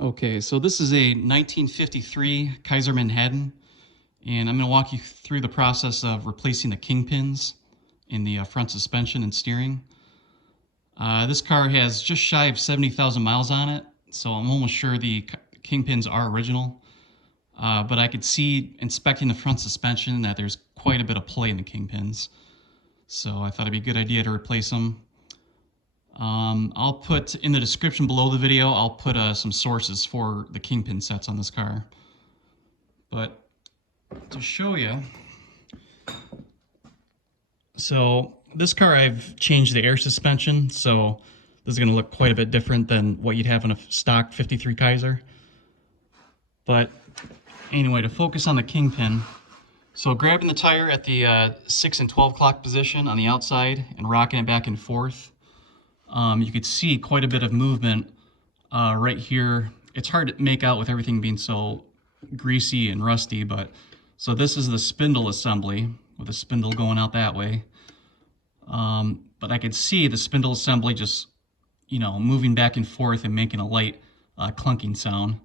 Okay, so this is a 1953 Kaiser Manhattan, and I'm going to walk you through the process of replacing the kingpins in the front suspension and steering. This car has just shy of 70,000 miles on it, so I'm almost sure the kingpins are original. But I could see, inspecting the front suspension, that there's quite a bit of play in the kingpins. So I thought it'd be a good idea to replace them. I'll put in the description below the video, I'll put some sources for the kingpin sets on this car. But to show you, so this car I've changed the air suspension, so this is going to look quite a bit different than what you'd have in a stock 53 Kaiser. But anyway, to focus on the kingpin, so grabbing the tire at the 6 and 12 o'clock position on the outside and rocking it back and forth, you could see quite a bit of movement right here. It's hard to make out with everything being so greasy and rusty, but so this is the spindle assembly with a spindle going out that way. But I could see the spindle assembly just, moving back and forth and making a light clunking sound.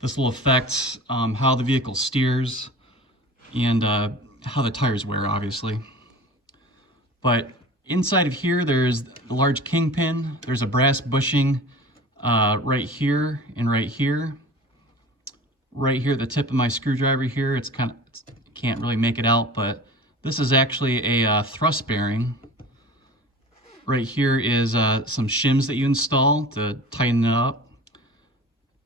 This will affect how the vehicle steers and how the tires wear, obviously. But inside of here, there's the large kingpin. There's a brass bushing right here and right here. Right here, the tip of my screwdriver here, it's can't really make it out, but this is actually a thrust bearing. Right here is some shims that you install to tighten it up.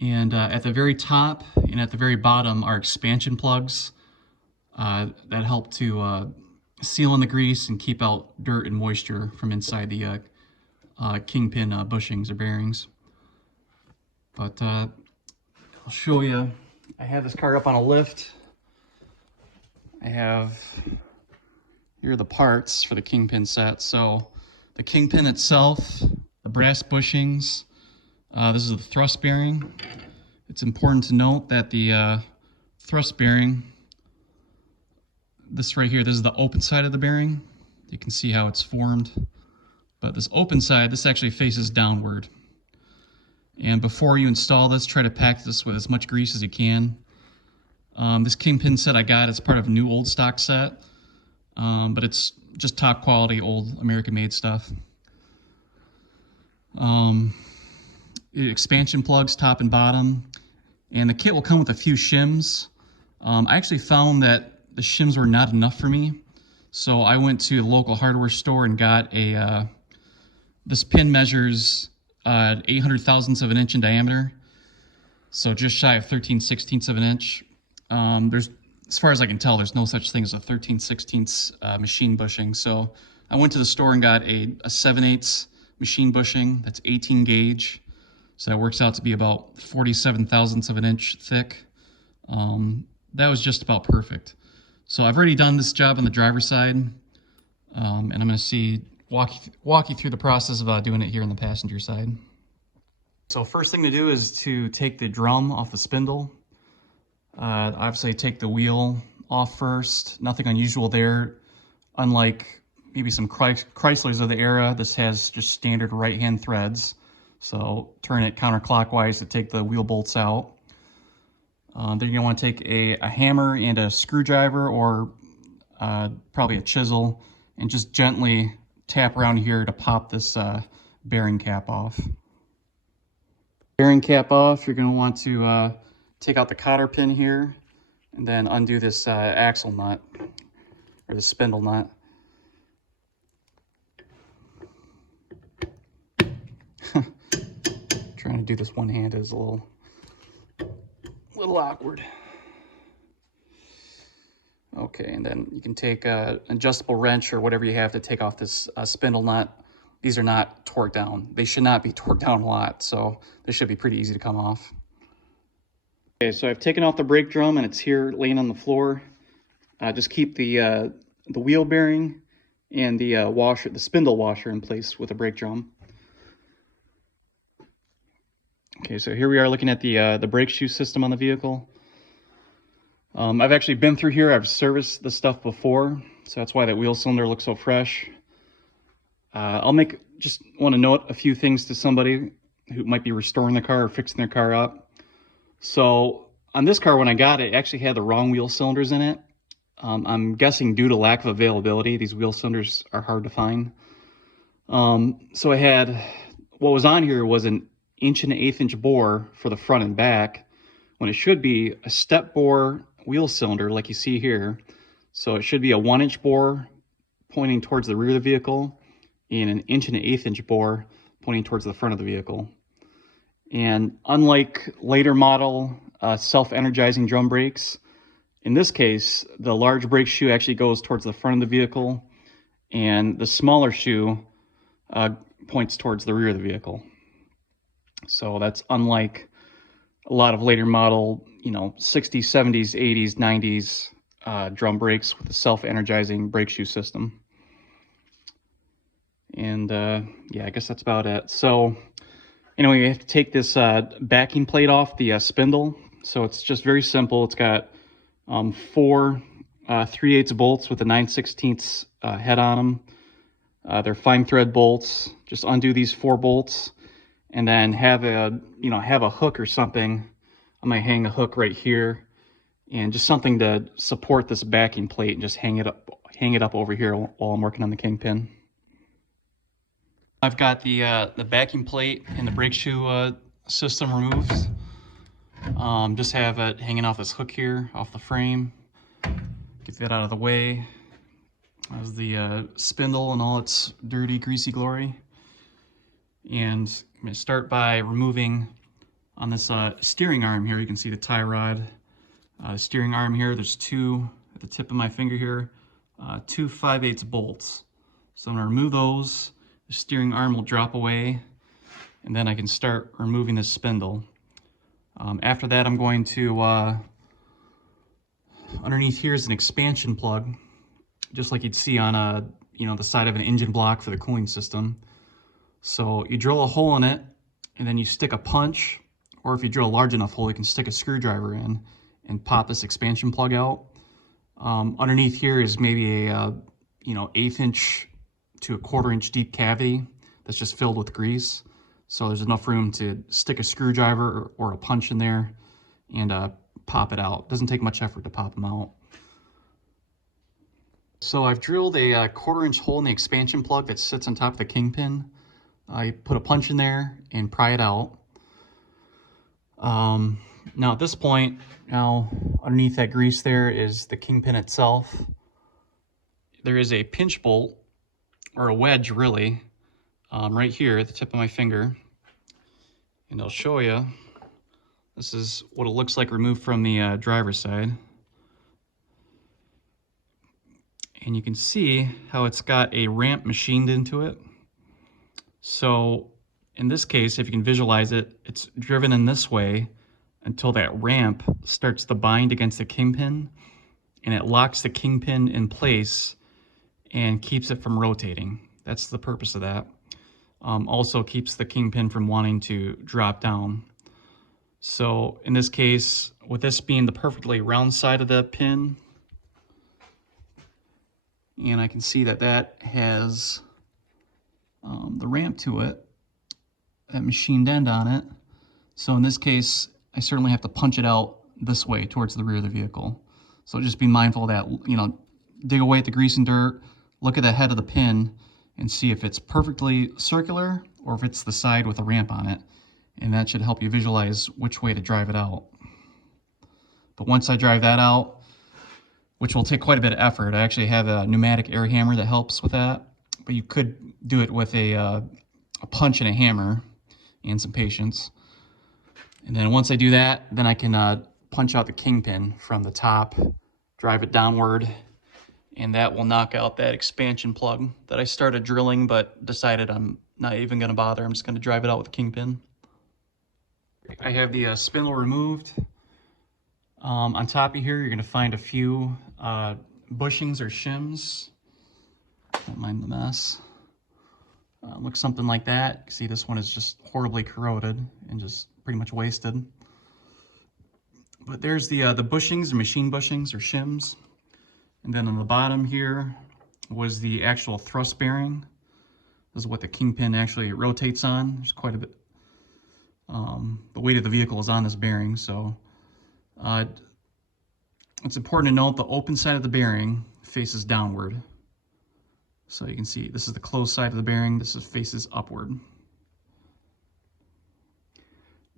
And at the very top and at the very bottom are expansion plugs that help to seal in the grease and keep out dirt and moisture from inside the kingpin bushings or bearings. But I'll show you. I have this car up on a lift. Here are the parts for the kingpin set. So the kingpin itself, the brass bushings, this is the thrust bearing. It's important to note that the thrust bearing, this right here, this is the open side of the bearing. You can see how it's formed. But this open side, this actually faces downward. And before you install this, try to pack this with as much grease as you can. This kingpin set I got is part of a new old stock set, but it's just top quality old American made stuff. Expansion plugs top and bottom, and the kit will come with a few shims. I actually found that the shims were not enough for me, so I went to the local hardware store and got this pin measures 800 thousandths of an inch in diameter, so just shy of 13/16 of an inch. As far as I can tell, there's no such thing as a 13/16 machine bushing, so I went to the store and got a 7/8 machine bushing that's 18 gauge. So that works out to be about 47 thousandths of an inch thick. That was just about perfect. So I've already done this job on the driver's side, and I'm going to walk you through the process of doing it here on the passenger side. So first thing to do is to take the drum off the spindle. Obviously take the wheel off first. Nothing unusual there. Unlike maybe some Chryslers of the era, this has just standard right-hand threads. So turn it counterclockwise to take the wheel bolts out. Then you're going to want to take a hammer and a screwdriver, or probably a chisel, and just gently tap around here to pop this bearing cap off. Bearing cap off, you're going to want to take out the cotter pin here and then undo this axle nut, or the spindle nut. Trying to do this one-handed is a little awkward. Okay, and then you can take an adjustable wrench or whatever you have to take off this spindle nut. These are not torqued down. They should not be torqued down a lot, so this should be pretty easy to come off. Okay, so I've taken off the brake drum and it's here laying on the floor. Just keep the wheel bearing and the spindle washer in place with the brake drum. Okay, so here we are looking at the brake shoe system on the vehicle. I've actually been through here. I've serviced the stuff before, so that's why that wheel cylinder looks so fresh. Just want to note a few things to somebody who might be restoring the car or fixing their car up. So on this car, when I got it, it actually had the wrong wheel cylinders in it. I'm guessing due to lack of availability, these wheel cylinders are hard to find. So I had, what was on here was an 1.1/8" bore for the front and back, when it should be a step bore wheel cylinder like you see here. So it should be a 1" bore pointing towards the rear of the vehicle and an 1.1/8" bore pointing towards the front of the vehicle. And unlike later model self-energizing drum brakes, in this case, the large brake shoe actually goes towards the front of the vehicle, and the smaller shoe points towards the rear of the vehicle. So that's unlike a lot of later model, 60s, 70s, 80s, 90s drum brakes with a self-energizing brake shoe system. And yeah, I guess that's about it. So anyway, you have to take this backing plate off the spindle. So it's just very simple. It's got 4 3/8 bolts with a 9/16 head on them. They're fine thread bolts. Just undo these 4 bolts, and then have a hook or something. I might hang a hook right here, and just something to support this backing plate, and just hang it up over here while I'm working on the Kingpin. I've got the backing plate and the brake shoe system removed. Just have it hanging off this hook here, off the frame. Get that out of the way. There's the spindle and all its dirty, greasy glory. And I'm going to start by removing on this steering arm here. You can see the tie rod. Steering arm here, there's 2 at the tip of my finger here, 2 5/8 bolts. So I'm going to remove those. The steering arm will drop away, and then I can start removing this spindle. After that, I'm going to, underneath here is an expansion plug, just like you'd see on the side of an engine block for the cooling system. So you drill a hole in it, and then you stick a punch, or if you drill a large enough hole, you can stick a screwdriver in and pop this expansion plug out. Underneath here is maybe a 1/8" to a 1/4" deep cavity that's just filled with grease. So there's enough room to stick a screwdriver or a punch in there and pop it out. Doesn't take much effort to pop them out. So I've drilled a 1/4" hole in the expansion plug that sits on top of the Kingpin. I put a punch in there and pry it out. Now at this point, underneath that grease there is the Kingpin itself. There is a pinch bolt, or a wedge really, right here at the tip of my finger. And I'll show you. This is what it looks like removed from the driver's side. And you can see how it's got a ramp machined into it. So in this case, if you can visualize it, it's driven in this way until that ramp starts to bind against the Kingpin, and it locks the Kingpin in place and keeps it from rotating. That's the purpose of that. Also keeps the Kingpin from wanting to drop down. So in this case, with this being the perfectly round side of the pin, and I can see that that has the ramp to it, that machined end on it. So in this case, I certainly have to punch it out this way towards the rear of the vehicle. So just be mindful of that, dig away at the grease and dirt, look at the head of the pin and see if it's perfectly circular or if it's the side with a ramp on it. And that should help you visualize which way to drive it out. But once I drive that out, which will take quite a bit of effort, I actually have a pneumatic air hammer that helps with that. But you could do it with a punch and a hammer and some patience. And then once I do that, then I can punch out the Kingpin from the top, drive it downward, and that will knock out that expansion plug that I started drilling but decided I'm not even going to bother. I'm just going to drive it out with the Kingpin. I have the spindle removed. On top of here, you're going to find a few bushings or shims. Don't mind the mess. Looks something like that. You see this one is just horribly corroded and just pretty much wasted. But there's the bushings, or machine bushings or shims. And then on the bottom here was the actual thrust bearing. This is what the Kingpin actually rotates on. There's quite a bit The weight of the vehicle is on this bearing, so it's important to note the open side of the bearing faces downward. So you can see this is the closed side of the bearing, this faces upward.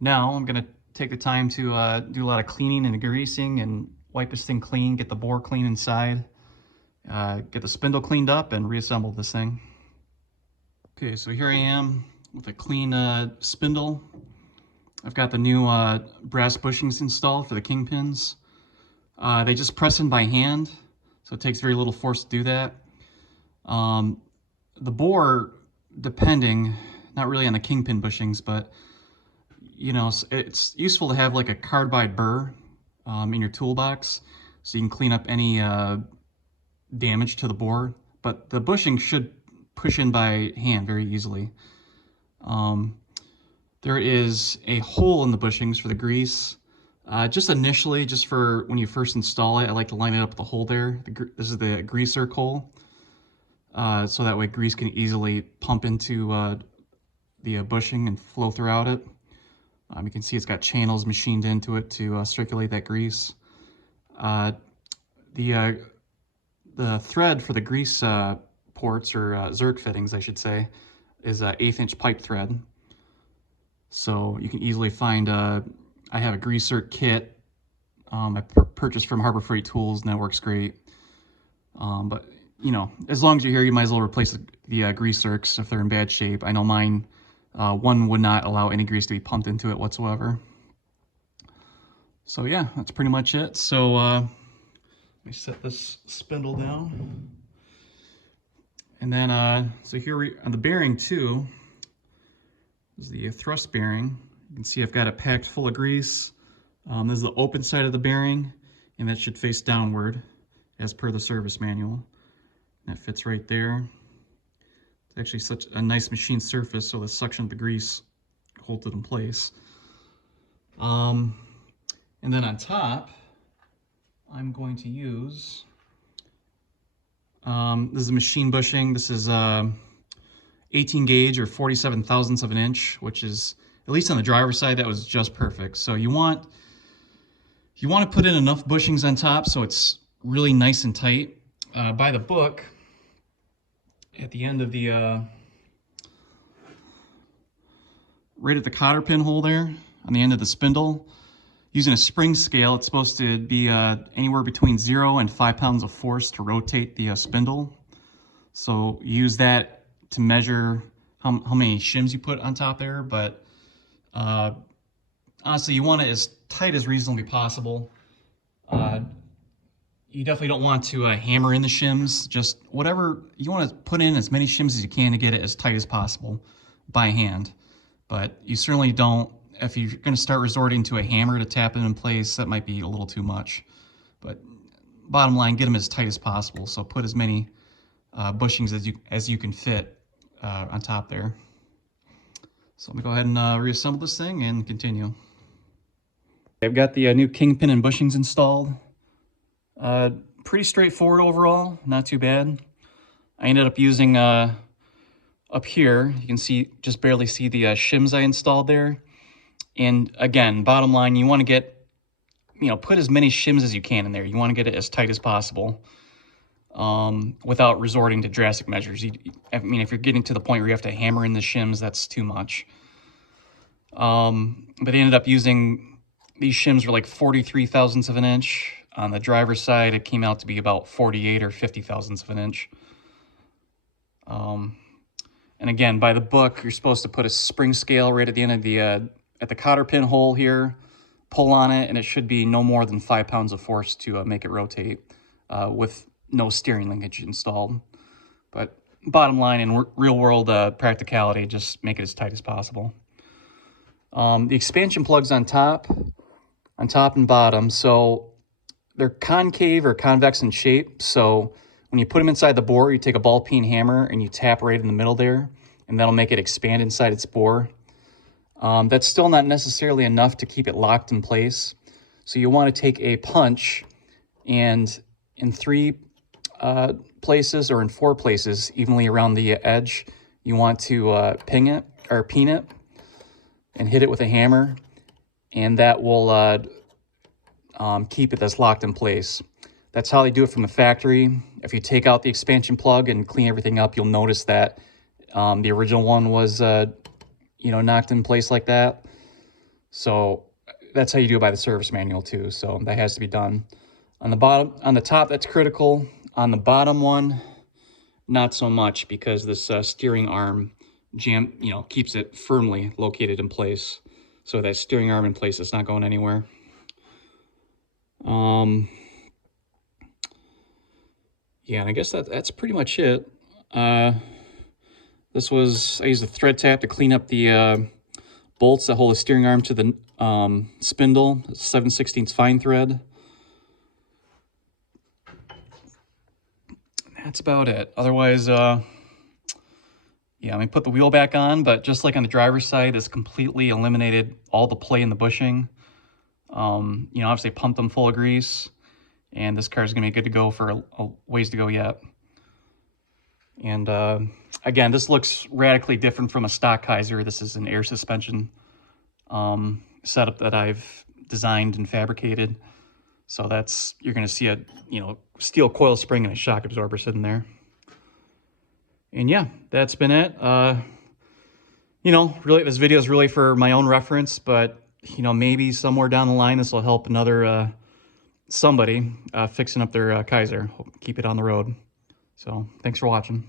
Now I'm going to take the time to do a lot of cleaning and greasing and wipe this thing clean, get the bore clean inside, get the spindle cleaned up, and reassemble this thing. Okay, so here I am with a clean spindle. I've got the new brass bushings installed for the Kingpins. They just press in by hand, so it takes very little force to do that. The bore, depending, not really on the Kingpin bushings, but you know, it's useful to have like a carbide burr in your toolbox, so you can clean up any damage to the bore. But the bushing should push in by hand very easily. There is a hole in the bushings for the grease. Just initially, just for when you first install it, I like to line it up with the hole there. This is the greaser hole, so that way grease can easily pump into the bushing and flow throughout it. You can see it's got channels machined into it to circulate that grease. The thread for the grease ports, or Zerk fittings, I should say, is an 1/8" pipe thread. So you can easily find, I have a greaser kit I purchased from Harbor Freight Tools, and that works great. But, you know, as long as you're here, you might as well replace the grease Zerks if they're in bad shape. I know mine, one would not allow any grease to be pumped into it whatsoever. So yeah, that's pretty much it. So let me set this spindle down. And then, so here on the bearing too, is the thrust bearing. You can see I've got it packed full of grease. This is the open side of the bearing, and that should face downward as per the service manual. That fits right there. It's actually such a nice machine surface, so the suction of the grease holds it in place. And then on top, I'm going to use, this is a machine bushing. This is 18 gauge or 47 thousandths of an inch, which is, at least on the driver's side, that was just perfect. So you want to put in enough bushings on top so it's really nice and tight. By the book, at the end of the, right at the cotter pin hole there, on the end of the spindle, using a spring scale, it's supposed to be anywhere between 0 and 5 pounds of force to rotate the spindle. So use that to measure how many shims you put on top there, but honestly, you want it as tight as reasonably possible. You definitely don't want to hammer in the shims. Just whatever, you want to put in as many shims as you can to get it as tight as possible by hand. But you certainly don't, if you're going to start resorting to a hammer to tap it in place, that might be a little too much. But bottom line, get them as tight as possible. So put as many bushings as you can fit on top there. So let me go ahead and reassemble this thing and continue. I've got the new Kingpin and bushings installed. Pretty straightforward overall, not too bad. I ended up using, up here, you can see, just barely see the shims I installed there. And again, bottom line, you want to get, you know, put as many shims as you can in there. You want to get it as tight as possible without resorting to drastic measures. I mean, if you're getting to the point where you have to hammer in the shims, that's too much. But I ended up using, these shims were like 43 thousandths of an inch. On the driver's side, it came out to be about 48 or 50 thousandths of an inch. And again, by the book, you're supposed to put a spring scale right at the end of the, at the cotter pin hole here, pull on it, and it should be no more than 5 pounds of force to make it rotate with no steering linkage installed. But bottom line, in real world practicality, just make it as tight as possible. The expansion plugs on top and bottom, so they're concave or convex in shape. So when you put them inside the bore, you take a ball peen hammer and you tap right in the middle there, and that'll make it expand inside its bore. That's still not necessarily enough to keep it locked in place. So you want to take a punch, and in 3 places or in 4 places, evenly around the edge, you want to peen it. and hit it with a hammer, and that will keep it that's locked in place. That's how they do it from the factory. If you take out the expansion plug and clean everything up, you'll notice that the original one was, knocked in place like that. So that's how you do it by the service manual too. So that has to be done. On the top, that's critical. On the bottom one, not so much, because this steering arm keeps it firmly located in place. So that steering arm in place, it's not going anywhere. Yeah, and I guess that's pretty much it. I used a thread tap to clean up the bolts that hold the steering arm to the spindle, 7/16 fine thread. That's about it. Otherwise, yeah, I put the wheel back on, but just like on the driver's side, it's completely eliminated all the play in the bushing. Obviously pumped them full of grease, and this car is going to be good to go for a ways to go yet. And again, this looks radically different from a stock Kaiser. This is an air suspension setup that I've designed and fabricated. So you're going to see a steel coil spring and a shock absorber sitting there. And yeah, that's been it. Really, this video is really for my own reference, but maybe somewhere down the line this will help another somebody fixing up their Kaiser. Keep it on the road. So thanks for watching.